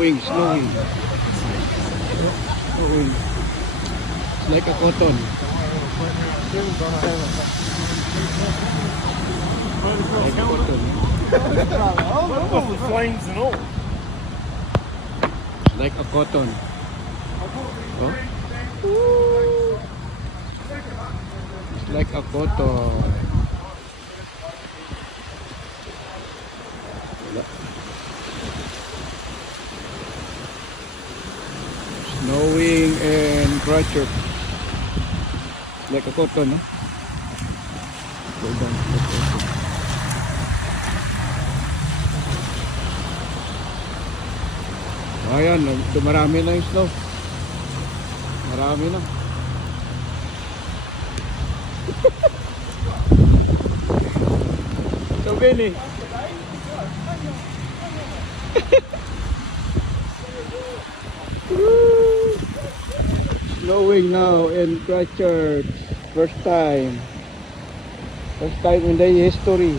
Snowing. Snowing. It's like a cotton. Like a cotton. With flames and all. Like a cotton. Oh? It's like a cotton. Snowing and Christchurch. It's like a cotton, no? Go down. Ayan, marami na yung snow. Marami na. So, Benny. Snowing now in Christchurch. First time in the history.